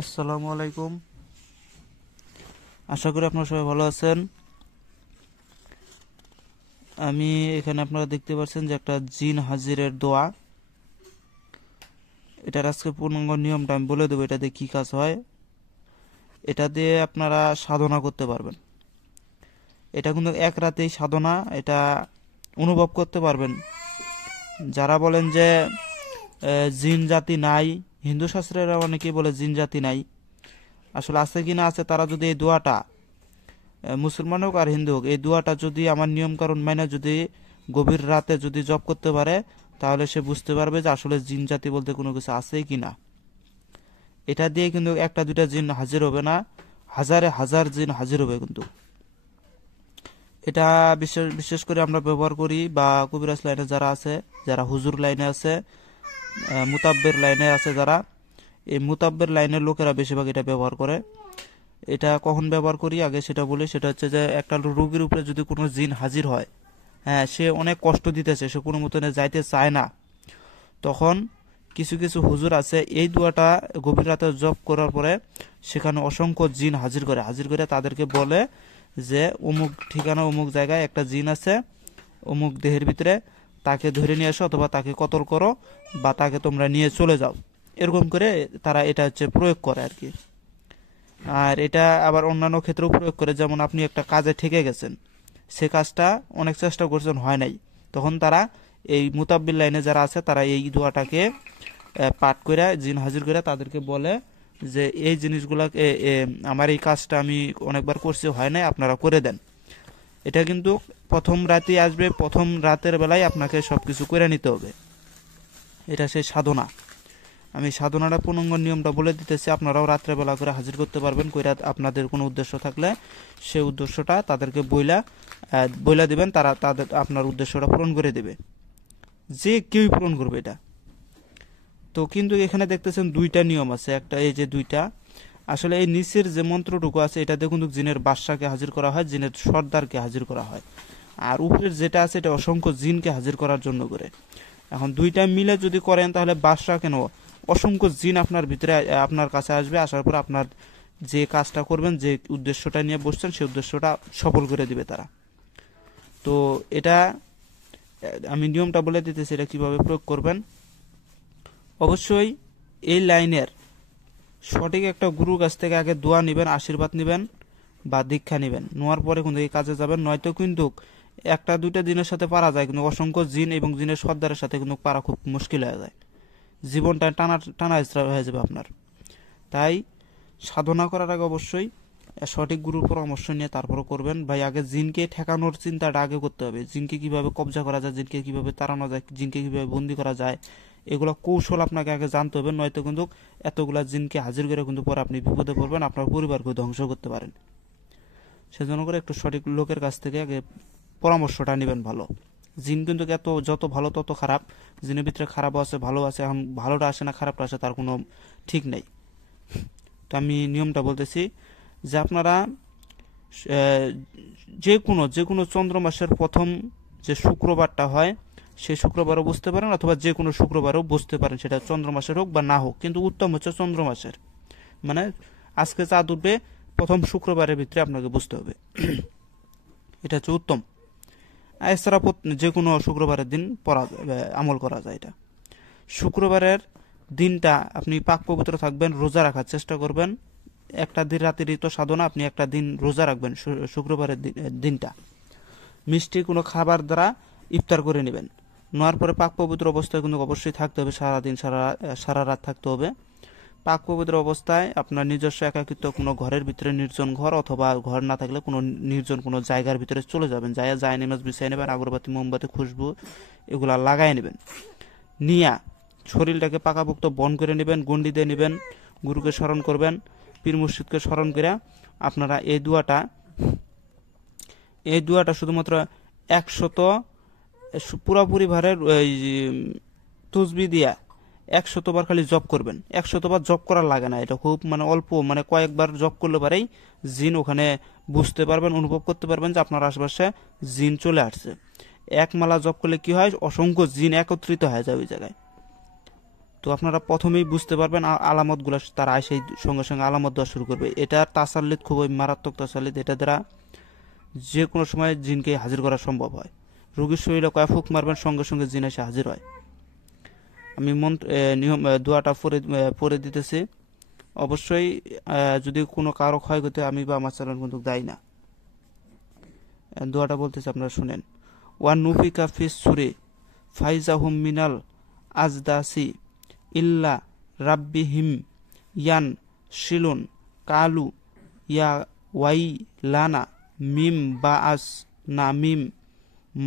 আসসালামু আলাইকুম। আশা করি আপনারা সবাই ভালো আছেন। আমি এখানে আপনারা দেখতে পাচ্ছেন যে একটা জিন হাজিরের দোয়া। এটার আজকে পূর্ণাঙ্গ নিয়মটা আমি বলে দেবো, এটা দিয়ে কী কাজ হয়। এটা দিয়ে আপনারা সাধনা করতে পারবেন। এটা কিন্তু এক রাতেই সাধনা, এটা অনুভব করতে পারবেন। যারা বলেন যে জিন জাতি নাই, হিন্দু শাস্ত্রেরা অনেকেই বলে জিন জাতি নাই, আসলে আছে কি না আছে, তারা যদি এই দোয়াটা, মুসলমান হোক আর হিন্দু হোক, এই দোয়াটা যদি আমার নিয়ম কারণ মেনে যদি গভীর রাতে যদি জপ করতে পারে, তাহলে সে বুঝতে পারবে যে আসলে জিন জাতি বলতে কোনো কিছু আছে কি না। এটা দিয়ে কিন্তু একটা দুইটা জিন হাজির হবে না, হাজারে হাজার জিন হাজির হবে কিন্তু। এটা বিশেষ বিশেষ করে আমরা ব্যবহার করি, বা কবিরাজ লাইনে যারা আছে, যারা হুজুর লাইনে আছে, মুতাব্বের লাইনে আছে যারা, এই মুতাব্বের লাইনের লোকেরা বেশিরভাগ এটা ব্যবহার করে। এটা কখন ব্যবহার করি আগে সেটা বলি। সেটা হচ্ছে যে একটা রোগীর উপরে যদি কোনো জিন হাজির হয়, হ্যাঁ, সে অনেক কষ্ট দিতেছে, সে কোনো মতনে যাইতে চায় না, তখন কিছু কিছু হুজুর আছে এই দোয়াটা গভীর রাতে জপ করার পরে সেখানে অসংখ্য জিন হাজির করে, তাদেরকে বলে যে অমুক ঠিকানা অমুক জায়গায় একটা জিন আছে অমুক দেহের ভিতরে, তাকে ধরে নিয়ে আসো অথবা তাকে কতল করো বা তাকে তোমরা নিয়ে চলে যাও। এরকম করে তারা এটা হচ্ছে প্রয়োগ করে আর কি। আর এটা আবার অন্যান্য ক্ষেত্রেও প্রয়োগ করে, যেমন আপনি একটা কাজে ঠেকে গেছেন, সে কাজটা অনেক চেষ্টা করছেন, হয় নাই, তখন তারা এই মুতাব্বিল লাইনে যারা আছে তারা এই দোয়াটাকে পাঠ করে জিন হাজির করে তাদেরকে বলে যে এই জিনিসগুলাকে আমার এই কাজটা আমি অনেকবার করছি, হয় নাই, আপনারা করে দেন। এটা কিন্তু প্রথম রাতেই আসবে, প্রথম রাতের বেলায় আপনাকে সবকিছু করে নিতে হবে। এটা সেই সাধনা। আমি সাধনাটা পূর্ণাঙ্গ নিয়মটা বলে দিতেছি, আপনারাও রাত্রেবেলা করে হাজির করতে পারবেন। কইরা আপনাদের কোনো উদ্দেশ্য থাকলে সেই উদ্দেশ্যটা তাদেরকে বইলা দিবেন, তারা তাদের আপনার উদ্দেশ্যটা পূরণ করে দেবে, যে কেউই পূরণ করবে এটা। তো কিন্তু এখানে দেখতেছেন দুইটা নিয়ম আছে, একটা এই যে দুইটা, আসলে এই নিচের যে মন্ত্রটুকু আছে এটা দেখুন জিনের বাদশাকে হাজির করা হয়, জিনের সর্দারকে হাজির করা হয়, আর উপরের যেটা আছে এটা অসংখ্য জিনকে হাজির করার জন্য করে। এখন দুইটা মিলে যদি করেন তাহলে বাদশা কেন, অসংখ্য জিন আপনার ভিতরে আপনার কাছে আসবে, আসার পর আপনার যে কাজটা করবেন, যে উদ্দেশ্যটা নিয়ে বসছেন সেই উদ্দেশ্যটা সফল করে দিবে তারা। তো এটা আমি নিয়মটা বলে দিতেছি, এটা কিভাবে প্রয়োগ করবেন। অবশ্যই এই লাইনের সঠিক একটা গুরুর কাছ থেকে আগে দোয়া নেবেন, আশীর্বাদ নেবেন বা দীক্ষা নেবেন, নেওয়ার পরে কিন্তু এই কাজে যাবেন। নয়তো কিন্তু একটা দুইটা দিনের সাথে পারা যায়, কিন্তু অসংখ্য জিন এবং জিনের সর্দারের সাথে কিন্তু পারা খুব মুশকিল হয়ে যায়, জীবনটা টানা টানা হয়ে যাবে আপনার। তাই সাধনা করার আগে অবশ্যই সঠিক গুরুর পরামর্শ নিয়ে তারপরে করবেন। ভাই আগে জিনকে ঠেকানোর চিন্তাটা আগে করতে হবে, জিনকে কিভাবে কবজা করা যায়, জিনকে কিভাবে তাড়ানো যায়, জিনকে কিভাবে বন্দি করা যায়, এগুলো কৌশল আপনাকে আগে জানতে হবে। নয়তো কিন্তু এতগুলা জিনকে হাজির করে কিন্তু পরে আপনি বিপদে পড়বেন, আপনার পরিবারকে ধ্বংস করতে পারেন। সেজন্য করে একটু সঠিক লোকের কাছ থেকে আগে পরামর্শটা নেবেন ভালো। জিন কিন্তু এত যত ভালো তত খারাপ, জিনের ভিতরে খারাপও আছে ভালো আছে, এখন ভালোটা আসে না খারাপটা আসে তার কোনো ঠিক নেই। তো আমি নিয়মটা বলতেছি যে আপনারা যে কোনো চন্দ্র মাসের প্রথম যে শুক্রবারটা হয় সেই শুক্রবারও বুঝতে পারেন, অথবা যে কোনো শুক্রবারও বুঝতে পারেন, সেটা চন্দ্র মাসের হোক বা না হোক, কিন্তু উত্তম হচ্ছে চন্দ্র মাসের, মানে আজকে চাঁদ উঠবে প্রথম শুক্রবারের ভিতরে আপনাকে বুঝতে হবে, এটা হচ্ছে উত্তম। এছাড়া যে কোনো শুক্রবারের দিন আমল করা যায়। এটা শুক্রবারের দিনটা আপনি পাক পবিত্র থাকবেন, রোজা রাখার চেষ্টা করবেন। একটা দিন রাতেরই তো সাধনা, আপনি একটা দিন রোজা রাখবেন শুক্রবারের দিনটা, মিষ্টি কোনো খাবার দ্বারা ইফতার করে নেবেন। নেওয়ার পরে পাক পবিত্র অবস্থায় কিন্তু অবশ্যই থাকতে হবে, সারাদিন সারা রাত থাকতে হবে পাক পবিত্র অবস্থায়। আপনার নিজস্ব একাকিত্ব কোনো ঘরের ভিতরে, নির্জন ঘর অথবা ঘর না থাকলে কোনো নির্জন কোনো জায়গার ভিতরে চলে যাবেন, যায় নেমাজ বিছিয়ে নেবেন, আগরবাতি মোমবাতি খুশবু এগুলা লাগাই নেবেন, নিয়া শরীরটাকে পাকাপোক্ত বন করে নেবেন, গন্ডি দিয়ে নেবেন, গুরুকে স্মরণ করবেন, পীর মুর্শিদকে স্মরণ করে আপনারা এই দুয়াটা শুধুমাত্র 100 পুরাপুরি ভারের তুসবি দিয়া 100 বার খালি জপ করবেন। 100 বার জপ করার লাগে না, এটা খুব মানে অল্প, মানে কয়েকবার জপ করলে পারেই জিন ওখানে বুঝতে পারবেন, অনুভব করতে পারবেন যে আপনার আশেপাশে জিন চলে আসছে। এক মালা জপ করলে কি হয়, অসংখ্য জিন একত্রিত হয়ে যায় ওই জায়গায়। তো আপনারা প্রথমেই বুঝতে পারবেন আলামতগুলো তারা সেই সঙ্গে সঙ্গে আলামত দেওয়া শুরু করবে। এটা তাসাল্লিদ খুবই মারাত্মক তাসাল্লিদ, এটা দ্বারা যে কোনো সময় জিনকে হাজির করা সম্ভব হয়। রোগীর শরীরে কয়েক ফুক মারবেন, সঙ্গে সঙ্গে জিন এসে হাজির হয়। আমি নিয়ম দোয়াটা পড়ে দিতেছি। অবশ্যই যদি কোনো কারো ক্ষয়ক্ষতি আমি বা আমার চ্যানেল কিন্তু দায়ী না। দোয়াটা বলতেছি, আপনারা শুনেন। ওয়ান নুফিকা ফিস সুরে ফাইজাহুম মিনাল আজদাসি ইল্লা রাব্বিহিম ইয়ান শিলুন কালু ইয়া ওয়াই লানা মিম বাআস না মিম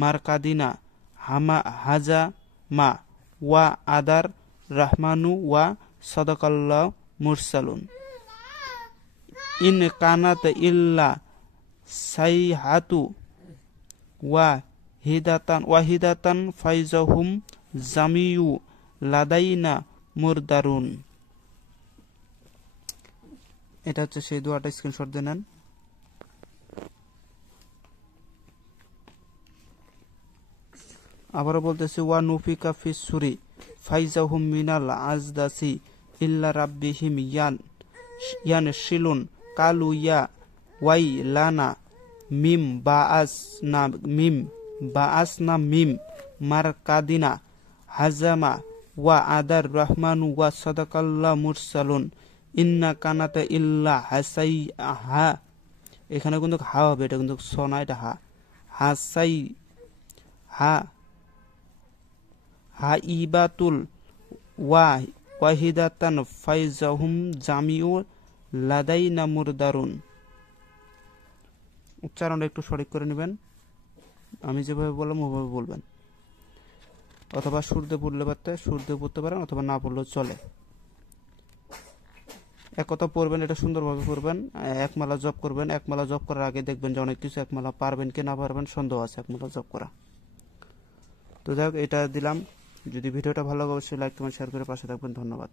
মারকাদিনা হামা হাজা মা ওয়া আদার রাহমানু ওয়া সাদাকাল্লাহ মুরসালুন ইন কানাত ইল্লা সাইহাতু ওয়াহিদাতান ফাইজাহুম জামিউ লাদাইনা মুরদারুন। এটা হচ্ছে সেই দোয়াটা, স্ক্রিনশট দিয়ে নেন। আবারও বলতেছি, ওয়া নুফিকা ফিস সুরি ফাইজাহুম মিনাল আজদাসি ইল্লা রাব্বিহিম ইয়ান শিলুন কালু ইয়া ওয়াই লানা মিম বাআস না মিম মারকাদিনা হাজামা ওয়া আদার রহমানু ওয়া সাদাকাল্লাহ মুরসালুন ইন্না কানাতা ইল্লা হাসাই হা। এখানে কিন্তু হা হবে, এটা কিন্তু স না, এটা হা। হাসাই হা হাইবাতুল ওয়াহিদাতান ফাইজাহুম জামিউ লাদাইনা মুরদারুন। উচ্চারণটা একটু সঠিক করে নেবেন, আমি যেভাবে বললাম ওভাবে বলবেন, অথবা সুর দিয়ে পড়তে পারেন, অথবা না পড়লেও চলে। এক কথা পড়বেন, এটা সুন্দরভাবে পড়বেন। একমালা জপ করবেন। একমালা জপ করার আগে দেখবেন যে অনেক কিছু একমালা পারবেন কি না পারবেন সন্দেহ আছে একমালা জপ করা। তো যাই হোক, এটা দিলাম। যদি ভিডিওটা ভালো লাগে অবশ্যই লাইক কমেন্ট শেয়ার করে পাশে থাকবেন। ধন্যবাদ।